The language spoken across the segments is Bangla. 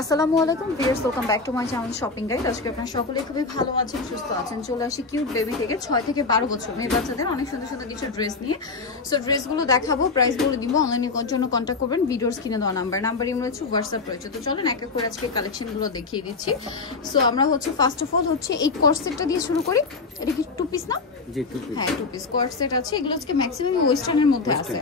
আসসালামু আলাইকুম viewers, welcome back to my channel shopping guide. আজকে আপনারা সকলে খুবই ভালো আছেন, সুস্থ আছেন। চলে আসি কিউট বেবি থেকে 6 থেকে 12 বছর মেয়ে বাচ্চাদের অনেক সুন্দর সুন্দর কিছু ড্রেস নিয়ে। সো ড্রেসগুলো দেখাবো, প্রাইসগুলো দিব। অনলাইনে জন্য কন্ট্যাক্ট করবেন, ভিডিওর স্ক্রিনে দেওয়া নাম্বার রয়েছে, হোয়াটসঅ্যাপ রয়েছে। তো চলেন এক এক করে আজকে কালেকশনগুলো দেখিয়ে দিচ্ছি। সো আমরা ফার্স্ট অফ অল এই কোর্স সেটটা দিয়ে শুরু করি। এটা কি টু পিস না? জি টু পিস। হ্যাঁ, টু পিস কোর্স সেট আছে। এগুলো আজকে ম্যাক্সিমাম ওয়েস্টার্নের মধ্যে আছে।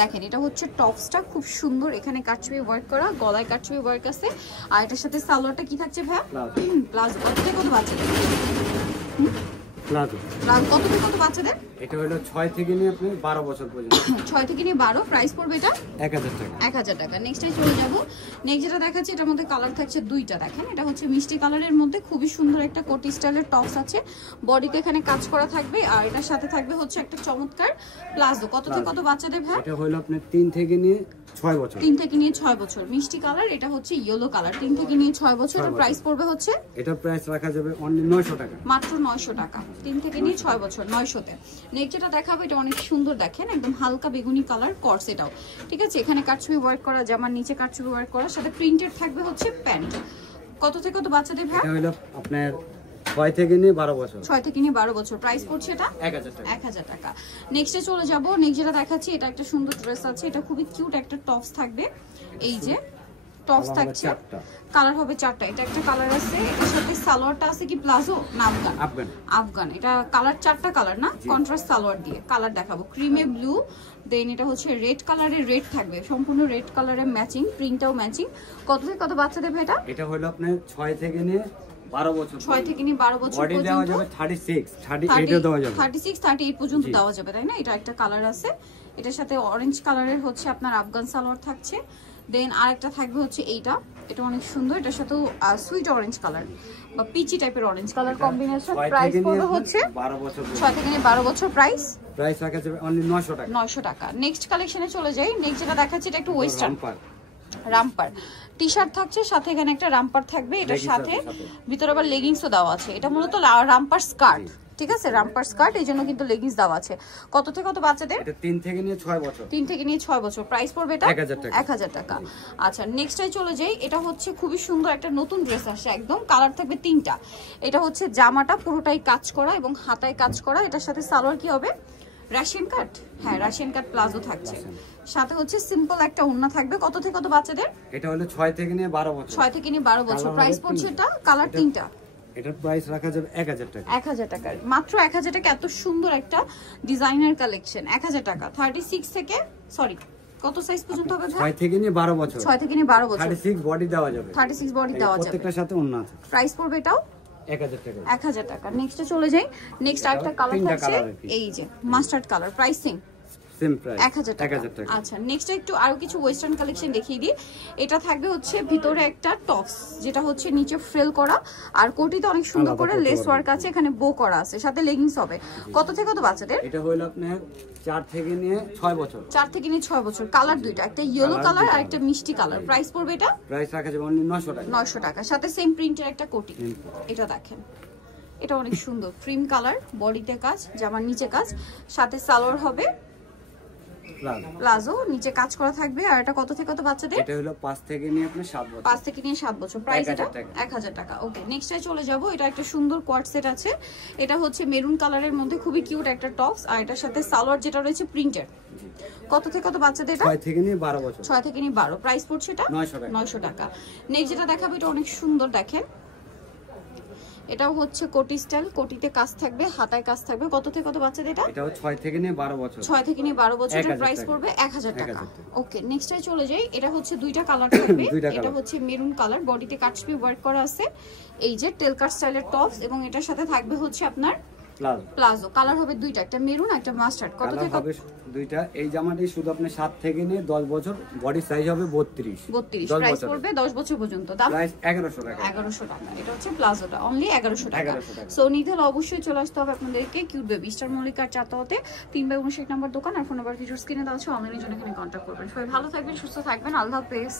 দেখেন, এটা হচ্ছে টপসটা খুব সুন্দর, এখানে কাটছবি ওয়ার্ক করা, গলায় কাটছবি ওয়ার্ক আছে। আর এটার সাথে সালোয়ারটা কি থাকছে ভাই? প্লাজো। কত থেকে কত বাচ্চাদের? প্লাজো। প্লাজো কত থেকে কত বাচ্চাদের? এটা হলো 6 থেকে নিয়ে আপনি 12 বছর পর্যন্ত। 6 থেকে নিয়ে 12। প্রাইস পড়বে এটা 1000 টাকা। 1000 টাকা। নেক্সটে চলে যাব। নেক্সট যেটা দেখাচ্ছি, এটার মধ্যে কালার থাকছে দুইটা। দেখেন, এটা হচ্ছে মিষ্টি কালারের মধ্যে খুবই সুন্দর একটা কোটি স্টাইলের টপস আছে। বডিতে এখানে কাজ করা থাকবে, আর এটার সাথে থাকবে হচ্ছে একটা চমৎকার প্লাজো। কত থেকে কত বাচ্চাদের ভাই? এটা হলো আপনি 3 থেকে নিয়ে 6 বছর। 3 থেকে নিয়ে 6 বছর। মিষ্টি কালার, এটা হচ্ছে ইয়েলো কালার। 3 থেকে নিয়ে 6 বছর। এর প্রাইস পড়বে হচ্ছে, এটা প্রাইস রাখা যাবে অনলি 900 টাকা। মাত্র 900 টাকা। 3 থেকে নিয়ে 6 বছর 900 তে। নেক্সট যেটা দেখাবো, এটা অনেক সুন্দর। দেখেন, একদম হালকা বেগুনি কালার কর্স। এটাও ঠিক আছে, এখানে কাটছবি ওয়ার্ক করা, জামার নিচে কাটছবি ওয়ার্ক করা, সাথে প্রিন্টেড থাকবে হচ্ছে প্যান্ট। কত থেকে কত বাচ্চাদের ভাই? এটা হলো আপনার 6 থেকে নিয়ে 12 বছর। 6 থেকে নিয়ে 12 বছর। প্রাইস পড়ছে এটা 1000 টাকা। 1000 টাকা। নেক্সটে চলে যাব। নেক্সট যেটা দেখাচ্ছি, এটা একটা সুন্দর ড্রেস আছে। এটা খুবই কিউট একটা টপস থাকবে। এই যে টপস থাকছে, কালার হবে 4টা। এটা একটা কালার আছে, এটার সাথে সালোয়ারটা আছে কি প্লাজো না আফগান? আফগান। আফগান। এটা কালার 4টা কালার না, কন্ট্রাস্ট সালোয়ার দিয়ে কালার দেখাবো। ক্রিমে ব্লু, দেন এটা হচ্ছে রেড কালারের, রেড থাকবে সম্পূর্ণ রেড কালারের ম্যাচিং, প্রিন্টটাও ম্যাচিং। কত থেকে কত বাচ্চাদের ভাই এটা? এটা হলো আপনার 6 থেকে নিয়ে 12 বছর। 6 থেকে নিয়ে 12 বছর বডি দেওয়া যাবে 36, 38 দেওয়া যাবে। 36, 38 পর্যন্ত দেওয়া যাবে, তাই না? এটা একটা কালার আছে, এটার সাথে অরেঞ্জ কালারের হচ্ছে আপনার আফগান সালোয়ার থাকছে। দেন আরেকটা থাকবে হচ্ছে এইটা, এটা অনেক সুন্দর। এটার সাথে সুইট অরেঞ্জ কালার বা পিচি টাইপের অরেঞ্জ কালার কম্বিনেশন। প্রাইস পড়বে হচ্ছে 12 বছর। 6 থেকে নিয়ে 12 বছর। প্রাইস রাখা যাবে অনলি 900 টাকা। 900 টাকা। নেক্সট কালেকশনে চলে যাই। নেক্সট যেটা দেখাচ্ছি, এটা একটু ওয়েস্টার্ন রামপার টি শার্ট থাকছে, সাথে এখানে একটা রামপার থাকবে। এটার সাথে ভিতরে আবার লেগিংসও দেওয়া আছে। এটা মূলত রামপার স্কার্ট, ঠিক আছে? রামপার স্কার্ট, এই জন্য কিন্তু লেগিংস দেওয়া আছে। কত থেকে কত বাচ্চাদের? এটা 3 থেকে নিয়ে 6 বছর। 3 থেকে নিয়ে 6 বছর। প্রাইস পড়বে এটা 1000 টাকা। 1000 টাকা। আচ্ছা, নেক্সটে চলে যাই। এটা হচ্ছে খুবই সুন্দর একটা নতুন ড্রেস আসছে, একদম কালার থাকবে 3টা। এটা হচ্ছে জামাটা পুরোটাই কাজ করা এবং হাতায় কাজ করা। এটার সাথে সালোয়ার কি হবে? রাশিয়ান কাট। হ্যাঁ, রাশিয়ান কাট প্লাজো থাকছে, সাথে হচ্ছে সিম্পল একটা ওড়না থাকবে। কত থেকে কত বাচ্চাদের? এটা হলো 6 থেকে নিয়ে 12 বছর। 6 থেকে নিয়ে 12 বছর। প্রাইস পড়ছে এটা কালার 3টা। এটার প্রাইস রাখা যাবে 1000 টাকা। 1000 টাকা, মাত্র 1000 টাকা। এত সুন্দর একটা ডিজাইনার কালেকশন 1000 টাকা। 36 থেকে সরি কত সাইজ পর্যন্ত হবে ভাই? 6 থেকে নিয়ে 12 বছর। 6 থেকে নিয়ে 12 বছর। 36 বডি দেওয়া যাবে। 36 বডি দেওয়া যাবে। প্রত্যেকটার সাথে ওড়না আছে। প্রাইস পড়বে এটাও 1000 টাকা। 1000 টাকা। নেক্সটে চলে যাই। নেক্সট আরেকটা কালার থাকছে, এই যে mustard colour. Pricing same price 1000 টাকা। আচ্ছা, নেক্সট একটু আরো কিছু ওয়েস্টার্ন কালেকশন দেখিয়ে দিই। এটা থাকবে হচ্ছে ভিতরে একটা টপস, যেটা হচ্ছে নিচে ফ্রিল করা, আর কোটিতে অনেক সুন্দর করে লেস ওয়ার্ক আছে, এখানে বো করা আছে, সাথে লেগিংস হবে। কত থেকে কত বাচ্চাদের? এটা হলো আপনার 4 থেকে নিয়ে 6 বছর। 4 থেকে নিয়ে 6 বছর। কালার দুইটা, একটা ইয়েলো কালার আর একটা মিষ্টি কালার। প্রাইস পড়বে এটা প্রাইস রাখা যাবে অনলি 900 টাকা। 900 টাকা, সাথে সেম প্রিন্টের একটা কোটি। এটা দেখেন, এটা অনেক সুন্দর ক্রিম কালার, বডিতে কাজ, জামার নিচে কাজ, সাথে সালোয়ার হবে প্লাজো, নিচে কাজ করা থাকবে। আর এটা কত থেকে কত বাচ্চাদের? এটা হলো 5 থেকে নিয়ে আপনি 7 বছর। 5 থেকে নিয়ে 7 বছর। প্রাইস এটা 1000 টাকা। ওকে, নেক্সটে চলে যাব। এটা একটা সুন্দর কোয়ার্ড সেট আছে। এটা হচ্ছে মেরুন কালারের মধ্যে খুবই কিউট একটা টপস, আর এটার সাথে সালোয়ার যেটা রয়েছে প্রিন্টেড। কত থেকে কত বাচ্চাদের এটা? 6 থেকে নিয়ে 12 বছর। 6 থেকে নিয়ে 12। প্রাইস পড়ছে এটা 900 টাকা। নেক্সট যেটা দেখাবো, এটা অনেক সুন্দর। দেখেন, এটাও হচ্ছে কোটি স্টাইল, কোটিতে কাজ থাকবে, হাতায় কাজ থাকবে। কত থেকে কত বাচ্চাদের এটা? এটাও 6 থেকে নিয়ে 12 বছর। 6 থেকে নিয়ে 12 বছর। এর প্রাইস পড়বে 1000 টাকা। ওকে, নেক্সটে চলে যাই। এটা হচ্ছে দুইটা কালার থাকবে। এটা হচ্ছে মেরুন কালার, বডিতে কাটছবি ওয়ার্ক করা আছে, এই যে টেলকাট স্টাইলের টপস, এবং এটার সাথে থাকবে হচ্ছে আপনার প্লাজো। কালার হবে দুইটা, একটা মেরুন একটা মাস্টার্ড। কত থেকে হবে দুইটা? এই জামাটি শুধু আপনি 7 থেকে নিয়ে 10 বছর, বডি সাইজ হবে 32। প্রাইস পড়বে 10 বছর পর্যন্ত। দাম প্রাইস 1100 টাকা। 1100 টাকা। এটা হচ্ছে প্লাজোটা, অনলি 1100 টাকা। সো নিতে হলে অবশ্যই চলে আসতে হবে আপনাদেরকে কিউট বেবি স্টার মল্লিকার চাতাওতে 3/59 নম্বর দোকান। আর ফোন নাম্বার ভিডিওর স্ক্রিনে দেওয়া আছে, অনলাইনের জন্য এখানে কন্ট্যাক্ট করবেন। সবাই ভালো থাকবেন, সুস্থ থাকবেন। আল্লাহ হাফেজ।